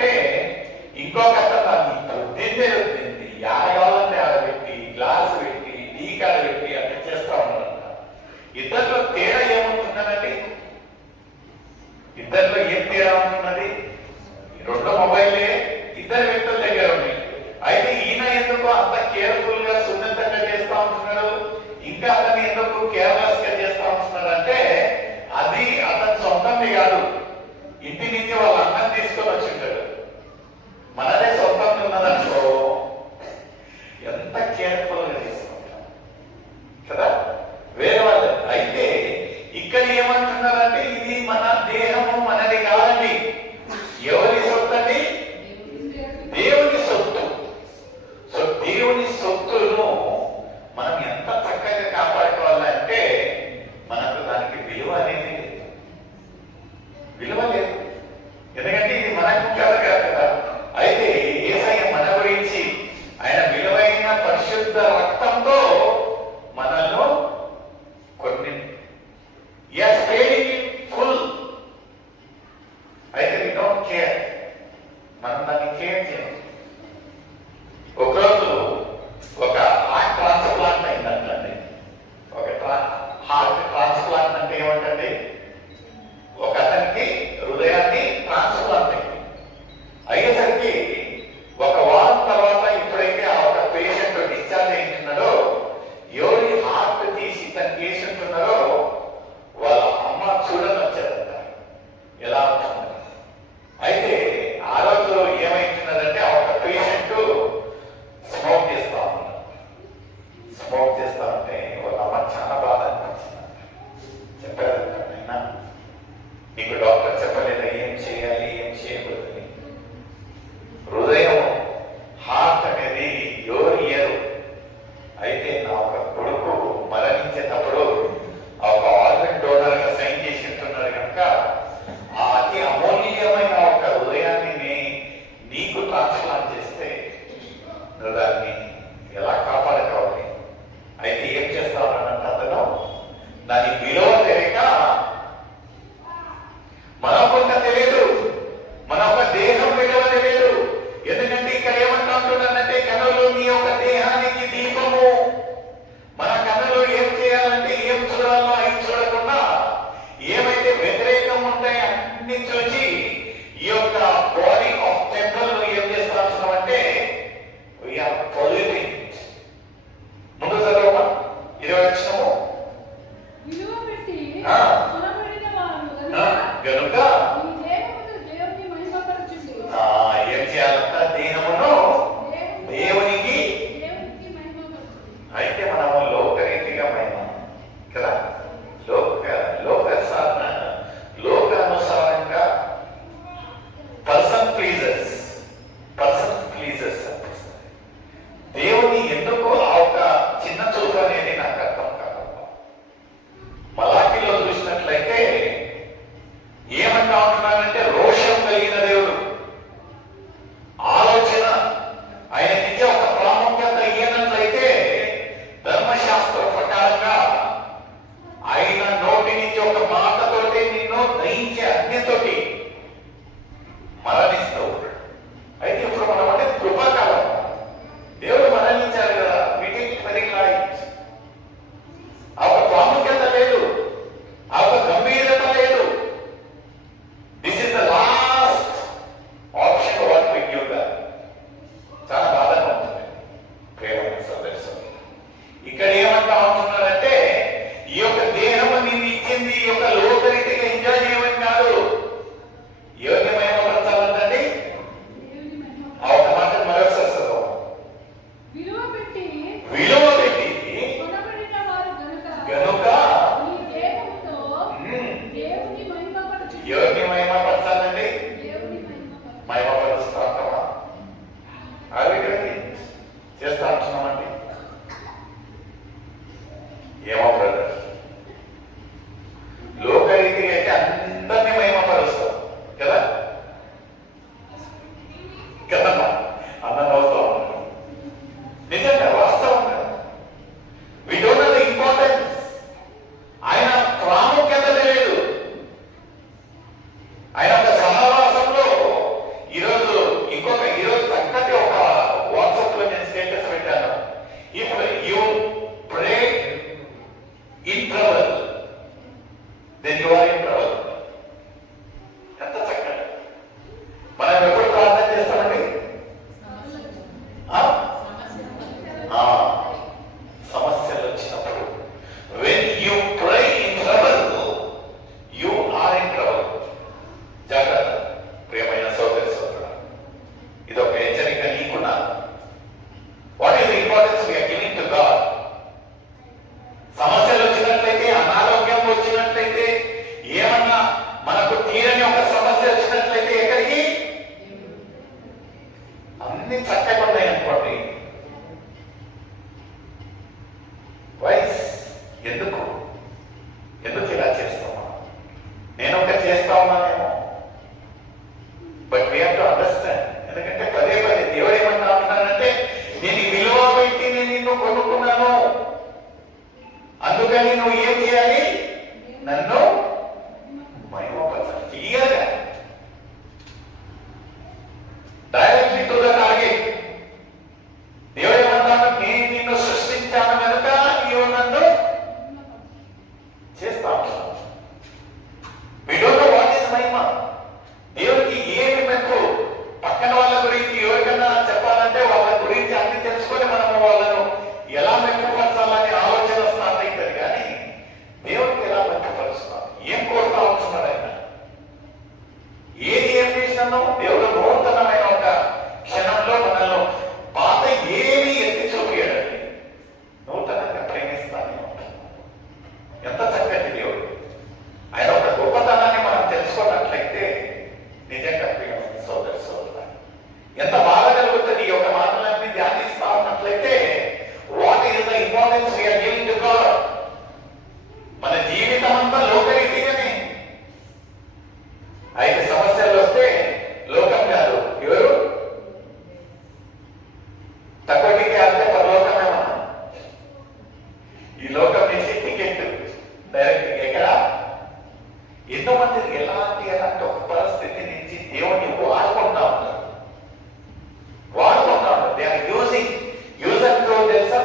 అంటే ఇంకొక రుద్దింది యాగాలంటే ఆడబెట్టి గ్లాసు పెట్టి టీకాలు పెట్టి అట్లా చేస్తా ఉన్నారంట. ఇద్దరిలో తేడా ఏముంటున్నదండి? ఇద్దరిలో ఏం తేడా ఉంటున్నది? రెండు మొబైలే ఇద్దరు వ్యక్తుల దగ్గర ఉన్నాయి. అయితే ఈయన ఎందుకు అంత కేర్ఫుల్ గా సున్నితంగా చేస్తా ఉంటున్నాడు, ఇంకా అతన్ని ఎందుకు కేర్లెస్ గా చేస్తా ఉంటున్నాడు అంటే అది అతని సొంతంది కాదు, ఇంటి నుంచి వాళ్ళ అన్నం తీసుకొని వచ్చింటాడు. మనదే సొంతంగా ఉన్నదనుకో ఎంత కేర్ఫుల్ గా తీసుకుంటాం కదా వేరే వాళ్ళు. అయితే ఇక్కడ ఏమంటున్నారంటే ఇది మన దేహము మనది కాదండి. ఎవరి సొత్తు అండి? దేవుని సొత్తు. సో దేవుని సొత్తును మనం ఎంత చక్కగా కాపాడుకోవాలంటే మనకు దానికి విలువ అనేది లేదు, విలువ లేదు. ఎందుకంటే ఇది మనకు కాదు కదా. అయితే యేసయ్య మన గురించి ఆయన విలువైన పరిశుద్ధ రక్తంతో మనలో కొన్ని ఫుల్. అయితే వి డోంట్ కేర్, మనం దాన్ని కేర్ చేయాలి. ఒకరోజు ఒక హార్ట్ ట్రాన్స్ప్లాంట్ అయిందంటండి. ఒక హార్ట్ ట్రాన్స్ప్లాంట్ అంటే ఏమంటండి? ఒక అతనికి హృదయాన్ని ట్రాన్స్ప్లాంట్ అయింది. అయ్యేసరికి ఒక వారం తర్వాత ఎప్పుడైతే ఆ ఒక పేషెంట్ డిశ్చార్జ్ అయింటున్నాడో, ఎవరి హార్ట్ తీసి తన పేషెంట్ ఉన్నారో వాళ్ళ అమ్మ చూడని వచ్చారంట ఎలా ఉంటుందని. అయితే ఆ రోజు ఏమైతున్నదంటే ఆ ఒక పేషెంట్ స్మోక్ చేస్తా ఉన్నారు. స్మోక్ చేస్తా ఉంటే వాళ్ళ అమ్మ చాలా బాధ అనిపించింది. చెప్పారంట, అయినా నీకు డాక్టర్ చెప్పలేదా ఏం చేయాలి ఏం చేయకూడదని? హృదయం హార్ట్ అనేది ఎవరు ఇయ్యరు. అయితే నా ఒక కొడుకు మరణించేటప్పుడు ఆ ఒక ఆర్గన్ డోనర్ గా సైన్ చేసి ఉంటున్నారు కనుక ఆ అతి అమూల్యమైన ఒక హృదయాన్ని నీకు ట్రాన్స్ప్లాంట్ చేస్తే నువ్వు దాన్ని ఎలా కాపాడుకోవాలి? అయితే ఏం చేస్తావనంటే అతను దాని విలువ తెలియక, మనకొంత తెలియదు, మన ఒక దేహం విలువ తెలియదు. ఎందుకంటే ఇక్కడ ఏమంటా ఉంటున్నానంటే కనులు నీ యొక్క దేహానికి దీపము. మన కనులు ఏం చేయాలంటే ఏం చూడాలో అవి చూడకుండా ఏమైతే వ్యతిరేకం ఉంటాయో అన్ని చూసి ఈ యొక్క బాడీ ఆఫ్ టెంపుల్ ఏం చేస్తామంటే వీఆర్ పొల్యూటింగ్. ముందు చదవమా 20 వచ్చినము గనుక ఏం చేయాలంట? దేహమును దేవునికి. అయితే మనము లోకరీతిగా మహిమ కదా, లోకానుసారంగా పర్సన్ ప్లీజర్స్ అనిపిస్తుంది. దేవుని ఎందుకు ఆ ఒక చిన్న చూపు అనేది నాకు అర్థం కాదు. మలాకిలో చూసినట్లయితే ఏమంటా ఉంటున్నానంటే రోషం కలిగిన దేవుడు, ఆలోచన ఆయనకి ఒక ప్రాముఖ్యత ఇయ్యనట్లయితే ధర్మశాస్త్ర ప్రకారంగా ఆయన నోటి నుంచి ఒక మాటతోటి నిన్ను దయించే అగ్నితోటి మరణిస్తావు. అయితే ఇప్పుడు మనం అంటే కృపాకాలం, దేవుడు మరణించారు కదా, వీటికి వెరీ లైట్. ఆ ఒక ప్రాముఖ్యత లేదు, ఆ ఒక గంభీరత లేదు. This is the last option what we give that. చాలా బాధగా ఉంటుంది ప్రేమ సోదరులు. ఇక్కడ ఏమంటా ఉంటున్నారంటే ఈ యొక్క దేహము నిన్ను ఇచ్చింది ఈ యొక్క లోకరీతిగా ఎంజాయ్ చేయమని కాదు, చేస్తా ఉంటాం. We don't know what is మహిమ. దేవుడికి ఏమి మెప్పు. పక్కన వాళ్ళ గురించి ఎవరికన్నా చెప్పాలంటే వాళ్ళ గురించి అన్ని తెలుసుకొని మనము వాళ్ళను ఎలా మెప్పుపరచాలని ఆలోచన స్టార్ట్ అవుతుంది. కానీ దేవుడికి ఎలా మెప్పుపరుస్తున్నాం, ఏం కోరుతా ఉంటున్నాడు ఆయన, ఏది ఏం చేసినానో దేవుడు నూతనమైన ఒక క్షణంలో మనల్ని పాత ఏమి ఎత్తి చూపించడండి, నూతనంగా ప్రేమిస్తానే ఉంటాం. ఎంత చక్కటి దేవుడు. ఆయన ఒక గొప్పతనాన్ని మనం తెలుసుకున్నట్లయితే నిజంగా ప్రియమైన సోదరి సోదరులు, ఎంత బాధ కలుగుతుంది ఈ యొక్క మాటలన్నీ ధ్యానిస్తా ఉన్నట్లయితే. What is the importance we are giving to God. మన జీవితం అంతా లోకరీతిగానే. అయితే సమస్యలు వస్తే లోకం కాదు, ఎవరు తక్కువకి అంటే పరలోకమేమో. ఈ లోకం నుంచి టికెట్ డైరెక్ట్ ఎక్కడ. ఎంతో మంది ఎలాంటి ఒక పరిస్థితి నుంచి దేవుడిని వాడుకుంటా ఉంటారు. They are using use and throw. తెలుసా?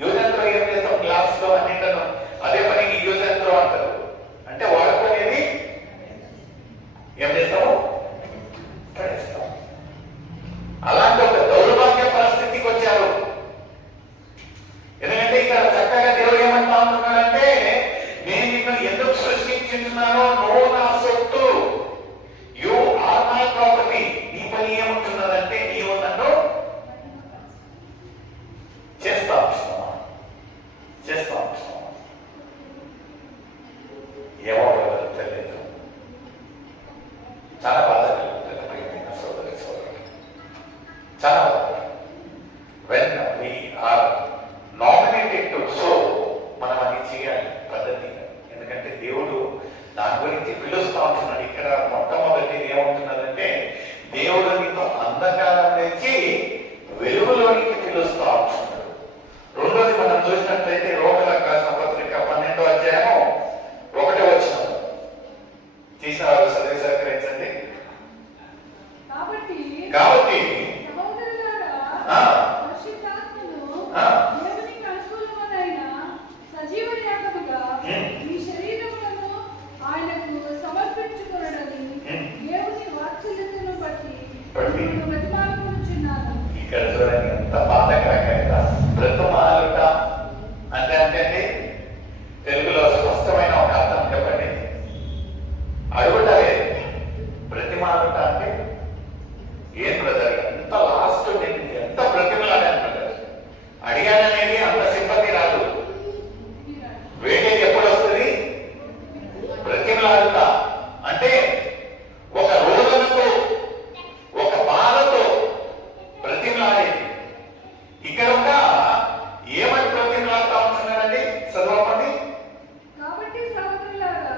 యూజ్ అండ్ త్రో ఏం చేస్తాం క్లాస్ లో అన్నింటను అదే పనికి యూజ్ అండ్ త్రో అంటారు. అంటే వాడుకునేది ఏం చేస్తాము, పడేస్తాం. అలాంటి ఒక దౌర్భాగ్య పరిస్థితికి వచ్చారు. ఎందుకంటే ఇక్కడ చక్కగా దేవుడు ఏమంటా ఉంటున్నాడంటే, నేను నిన్ను ఎందుకు సృష్టించున్నానో నువ్వు నా సొత్తు, యు ఆర్ మై ప్రాపర్టీ. నీ పని ఏముంటున్నదంటే నీవు నన్ను చేస్తా ఉంటున్నావా, చేస్తా ఉంటున్నావా. ఏమో ఎవరు తెలియదు. చాలా బాధ కలుగుతుంది ప్రియమైన సోదరి సోదరులు, చాలా బాధ. When we are nominated to sow, మనం అది చేయాలి పద్ధతి. ఎందుకంటే దేవుడు దాని గురించి పిలుస్తా ఉంటున్నాడు. ఇక్కడ మొట్టమొదటి ఏమవుతున్నదంటే, దేవుడు నీకు అంధకారం నుంచి వెలుగులోనికి పిలుస్తా ఉంటున్నాడు. రెండోది మనం చూసినట్లయితే రోమీయులకు రాసిన పత్రిక 12వ అధ్యాయం 1వ వచనం తీసిన వారు చదివి సహకరించండి. కాబట్టి ఇక్కడ చూడండి ఎంత బాధకరంగా బ్రతుమాలుట అంటే అంటే తెలుగులో స్పష్టమైన ఒక అర్థం చెప్పండి. అడుగుటలే. బ్రతిమాలుట అంటే ఏం బ్రదర్, ఎంత లాస్ట్ ఎంత బ్రతిమలాడాను బ్రదర్. అడిగాననేది అంత సింపతి రాదు. వేటేది ఎప్పుడు వస్తుంది? బ్రతిమలాడుట అంటే ఒక రోదనతో ఒక బాధతో బ్రతిమలాడేది. ఇక్కడ ఒక ఏమని బ్రతిమలాడుతా ఉంటున్నాడండి, చదవండి. కాబట్టి సహోదరులారా